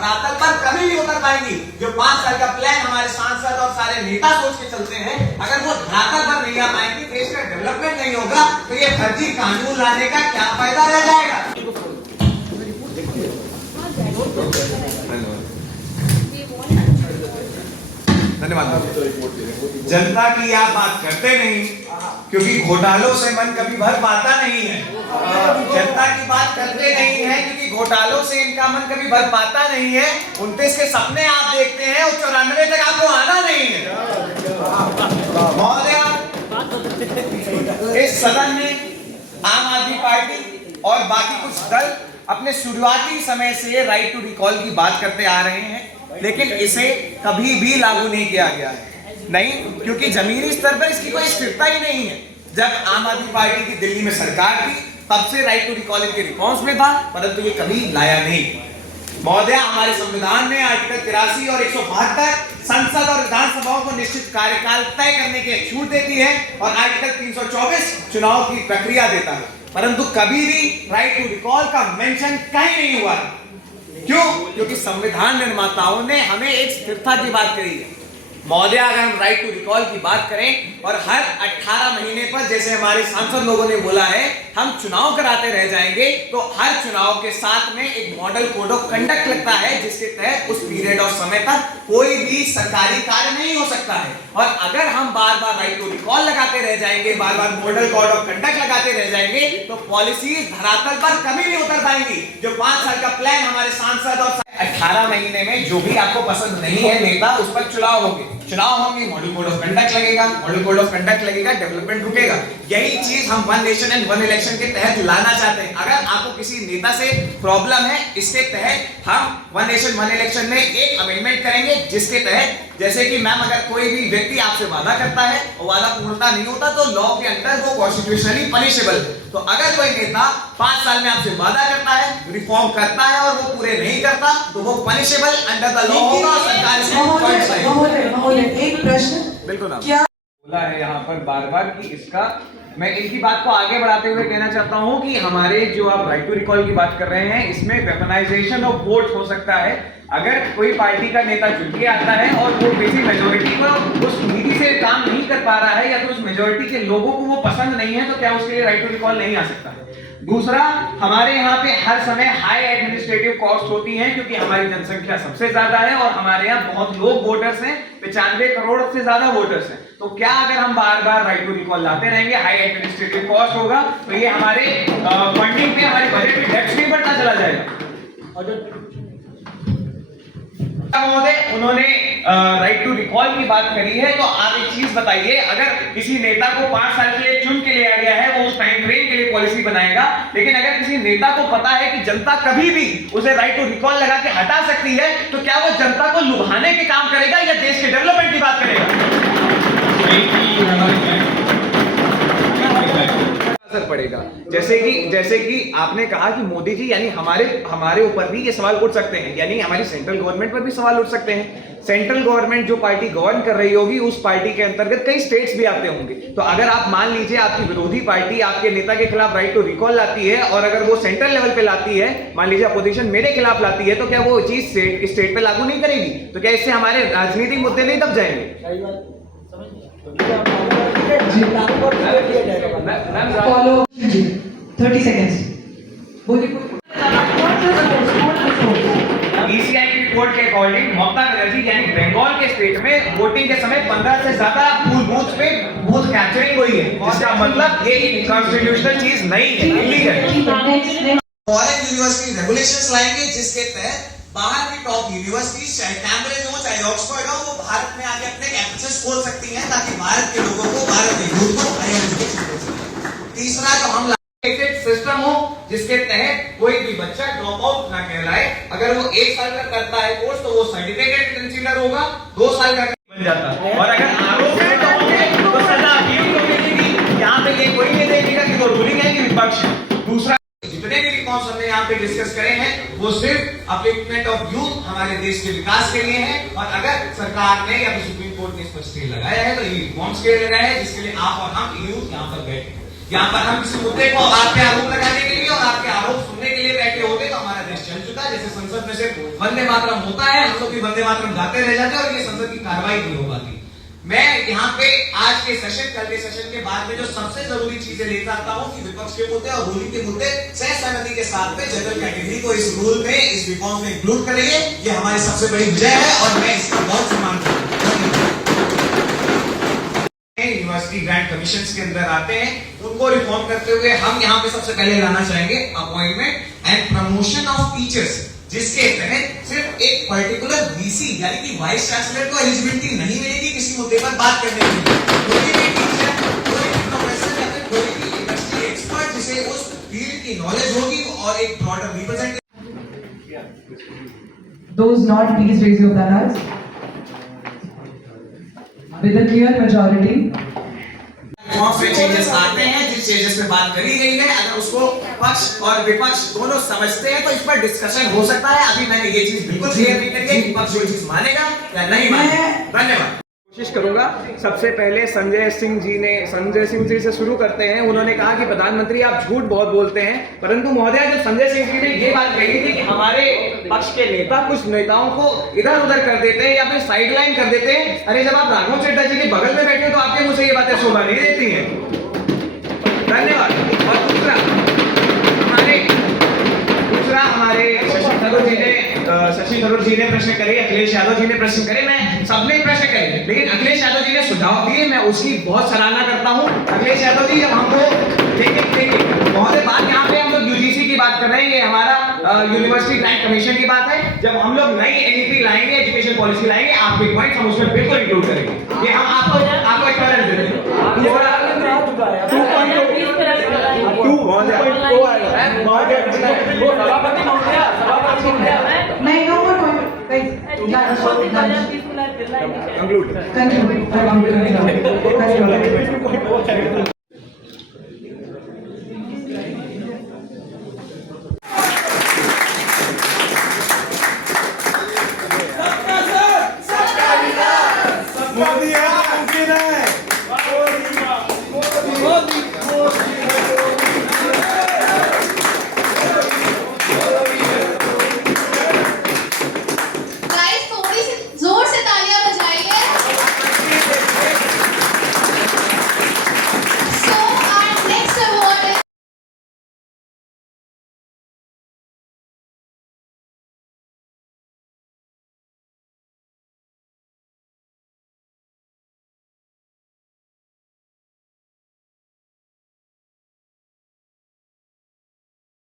धरातल पर कभी नहीं उतर पाएंगी। जो 5 साल का प्लान हमारे सांसद और सारे नेता सोच के चलते हैं, अगर वो धरातल पर नहीं आ पाएंगे, देश का डेवलपमेंट नहीं होगा, तो ये फर्जी कानून लाने का क्या फायदा रह जाएगा। धन्यवाद। जनता की आप बात करते नहीं, क्योंकि घोटालों से मन कभी भर पाता नहीं है। जनता की बात करते नहीं है, क्योंकि घोटालों से इनका मन कभी भर पाता नहीं है। 29 के सपने आप देखते हैं और 94 तक आपको आना नहीं है। महोदय, इस सदन में आम आदमी पार्टी और बाकी कुछ दल अपने शुरुआती समय से राइट टू रिकॉल की बात करते आ रहे हैं, लेकिन इसे कभी भी लागू नहीं किया गया है। नहीं, क्योंकि जमीनी स्तर पर इसकी कोई स्थिरता ही नहीं है। जब आम आदमी पार्टी की दिल्ली में सरकार थी, तब से राइट टू रिकॉल के रिस्पॉन्स में था, परंतु ये कभी लाया नहीं। महोदय, हमारे संविधान में आर्टिकल 83 और 172 संसद और विधानसभाओं को निश्चित कार्यकाल तय करने की छूट देती है, और आर्टिकल 324 चुनाव की प्रक्रिया देता है, परंतु कभी भी राइट टू रिकॉल का मेंशन कहीं नहीं हुआ है। क्यों? क्योंकि संविधान निर्माताओं ने हमें एक स्थिरता की बात करी है। महोदय, अगर हम राइट टू रिकॉल की बात करें और हर 18 महीने पर, जैसे हमारे सांसद लोगों ने बोला है, हम चुनाव कराते रह जाएंगे, तो हर चुनाव के साथ में एक मॉडल कोड ऑफ कंडक्ट लगता है, जिसके तहत उस पीरियड ऑफ समय तक कोई भी सरकारी कार्य नहीं हो सकता है। और अगर हम बार बार राइट टू रिकॉल लगाते रह जाएंगे, बार बार मॉडल कोड ऑफ कंडक्ट लगाते रह जाएंगे, तो पॉलिसीज धरातल पर कभी नहीं उतर पाएंगी। जो 5 साल का प्लान हमारे सांसद और 18 महीने में जो भी आपको पसंद नहीं है नेता, उस पर चुनाव होंगे, मॉडल कोड ऑफ कंडक्ट लगेगा, मॉडल कोड ऑफ कंडक्ट लगेगा, डेवलपमेंट रुकेगा। यही चीज हम one nation and one election के तहत लाना चाहते हैं। अगर आपको किसी नेता से प्रॉब्लम है, इसके तहत हम वन नेशन वन इलेक्शन में एक अमेंडमेंट करेंगे, जिसके तहत, जैसे कि मैम, अगर कोई भी व्यक्ति आपसे वादा करता है और वादा पूर्णता नहीं होता, तो लॉ के अंदर वो कॉन्स्टिट्यूशनली पनिशेबल है। तो अगर कोई नेता 5 साल में आपसे वादा करता है, रिफॉर्म करता है और वो पूरे नहीं करता, तो वो पनिशेबल अंडर द लॉ होगा। सरकार इसको एक प्रश्न, बिल्कुल क्या बोला है यहाँ पर बार बार कि इसका, मैं इनकी बात को आगे बढ़ाते हुए कहना चाहता हूँ कि हमारे जो आप राइट टू रिकॉल की बात कर रहे हैं, इसमें वेपनाइजेशन ऑफ वोट हो सकता है। अगर कोई पार्टी का नेता चुन के आता है और वो किसी मेजोरिटी को उस नीति से काम नहीं कर पा रहा है, या तो उस मेजोरिटी के लोगों को वो पसंद नहीं है, तो क्या उसके लिए राइट टू रिकॉल नहीं आ सकता है। दूसरा, हमारे यहाँ पे हर समय हाई एडमिनिस्ट्रेटिव कॉस्ट होती है, क्योंकि हमारी जनसंख्या सबसे ज्यादा है और हमारे यहाँ बहुत लोग वोटर्स हैं, 95 करोड़ से ज्यादा वोटर्स हैं। तो क्या अगर हम बार बार राइट टू रिकॉल लाते रहेंगे, हाई एडमिनिस्ट्रेटिव कॉस्ट होगा, तो ये हमारे फंडिंग पे, हमारे बजट में डेप्थ नहीं बढ़ता चला जाएगा। महोदय, उन्होंने राइट टू रिकॉल की बात करी है, तो आप एक चीज बताइए, अगर किसी नेता को 5 साल के लिए चुन के लिया गया है, वो उस टाइम फ्रेम के लिए पॉलिसी बनाएगा, लेकिन अगर किसी नेता को पता है कि जनता कभी भी उसे राइट टू रिकॉल लगा के हटा सकती है, तो क्या वो जनता को लुभाने के काम करेगा या देश के डेवलपमेंट की बात करेगा? असर पड़ेगा। जैसे कि आपने कहा कि मोदी जी, यानी हमारे ऊपर भी ये सवाल उठ सकते हैं, यानी हमारी सेंट्रल गवर्नमेंट पर भी सवाल उठ सकते हैं। सेंट्रल गवर्नमेंट जो पार्टी गवर्न कर रही होगी, उस पार्टी के अंतर्गत कई स्टेट्स भी आते होंगे। तो अगर आप मान लीजिए आपकी विरोधी पार्टी आपके नेता के खिलाफ राइट टू रिकॉल लाती है, और अगर वो सेंट्रल लेवल पे लाती है, मान लीजिए अपोजिशन मेरे खिलाफ लाती है, तो क्या वो चीज स्टेट पे लागू नहीं करेगी? तो क्या इससे हमारे राजनीतिक मुद्दे नहीं दब जाएंगे? फॉलो 30 सेकंड्स बोलिए। ECI की रिपोर्ट के अकॉर्डिंग ममता बनर्जी यानी बंगाल के स्टेट में वोटिंग के समय 15 से ज्यादा फुल बूथ पे बूथ कैप्चरिंग हुई है, जिसका मतलब ये कॉन्स्टिट्यूशनल चीज नहीं है, इलीगल। फॉरेन यूनिवर्सिटी रेगुलेशंस लाएंगे, जिसके तहत बाहर की टॉप यूनिवर्सिटीज, चाहे कैम्ब्रिज हो चाहे ऑक्सफोर्ड हो, वो भारत में आके अपने कैंपसेस खोल सकती हैं, ताकि भारत के लोगों को, भारत के यूथ को हायर एजुकेशन मिल सके। तीसरा, जो हम सिस्टम हो, जिसके तहत कोई भी बच्चा ड्रॉप आउट ना कहलाए। अगर वो 1 साल का करता है कोर्स, तो वो सर्टिफिकेट कंसीडर होगा, 2 साल का बन जाता है। और अगर आरोप है तो सजा अपील को मिलेगी। यहाँ पे ये कोई नहीं देखेगा कि वो रूलिंग है कि विपक्ष है। दूसरा, जितने भी रिफॉर्म्स हमने यहाँ पे डिस्कस करे हैं, वो सिर्फ अपलिफ्टमेंट ऑफ यूथ, हमारे देश के विकास के लिए है। और अगर सरकार ने या सुप्रीम कोर्ट ने इस पर स्टे लगाया है, तो ये रिफॉर्म्स के लिए लगाया है, जिसके लिए आप और हम यूथ यहाँ पर बैठे। यहाँ पर हम किसी मुद्दे को आपके आरोप लगाने के लिए और आपके आरोप सुनने के लिए बैठे होते, तो हमारा देश चल चुका है। जैसे संसद में से वंदे मातरम होता है, हम लोग भी वंदे मातरम गाते रह जाते हैं और ये संसद की कार्रवाई नहीं हो पाती। मैं यहाँ पे आज के सेशन, कल के सेशन के बाद में जो सबसे जरूरी चीजें लेकर आता हूँ कि विपक्ष के मुद्दे और रूलिंग के मुद्दे सहमति के साथ में जनरल कैटेगरी को इस रूल में, इस रिफॉर्म में इंक्लूड करेंगे। ये हमारी सबसे बड़ी विजय है और मैं इसका बहुत सम्मान करता हूँ। यूनिवर्सिटी ग्रांट कमीशन के अंदर आते हैं, उनको रिफॉर्म करते हुए हम यहाँ पे सबसे पहले लाना चाहेंगे appointment and promotion of teachers, जिसके तहत सिर्फ एक पर्टिकुलर वीसी यानी कि वाइस चांसलर को एलिजिबिलिटी नहीं मिलेगी किसी मुद्दे पर बात करने के लिए। कोई भी टीचर, कोई भी प्रोफेसर या फिर कोई भी इंडस्ट्री एक्सपर्ट जिसे उस फील्ड की नॉलेज होगी और एक broader representative. Those not, please raise your banners. With a clear majority. में चेंजेस आते हैं, जिस चेंजेस पे बात करी गई है, अगर उसको पक्ष और विपक्ष दोनों समझते हैं तो इस पर डिस्कशन हो सकता है। अभी मैंने ये चीज बिल्कुल क्लियर नहीं करी है कि पक्ष जो चीज मानेगा या नहीं मानेगा। धन्यवाद। कोशिश करूंगा। सबसे पहले संजय सिंह जी से शुरू करते हैं। उन्होंने कहा कि प्रधानमंत्री आप झूठ बहुत बोलते हैं, परंतु महोदय जब संजय सिंह जी ने ये बात कही थी कि हमारे पक्ष के नेता कुछ नेताओं को इधर उधर कर देते हैं या फिर साइडलाइन कर देते हैं, अरे जब आप राघव चड्ढा जी के बगल में बैठे हो तो आपके मुंह से ये बातें शोभा नहीं देती हैं। धन्यवाद। और दूसरा हमारे शशि थरूर जी ने प्रश्न करे, अखिलेश यादव जी ने प्रश्न करे, मैं सबने प्रश्न करे, लेकिन अखिलेश यादव जी ने सुझाव दिए, मैं उसकी बहुत सराहना करता हूं। अखिलेश यादव जी, जब हमको देखिए महोदय बात यहाँ पे हम लोग यूजीसी की बात कर रहे हैं, ये हमारा यूनिवर्सिटी ग्रांट कमीशन की बात है। जब हम लोग नई एनईपी लाएंगे, एजुकेशन पॉलिसी लाएंगे, आपके पॉइंट हम उसमें बिल्कुल इंक्लूड करेंगे। ये हम आपको एक्सपीरियंस दे देंगे। नहीं, no more point. Guys, Conclude. Modi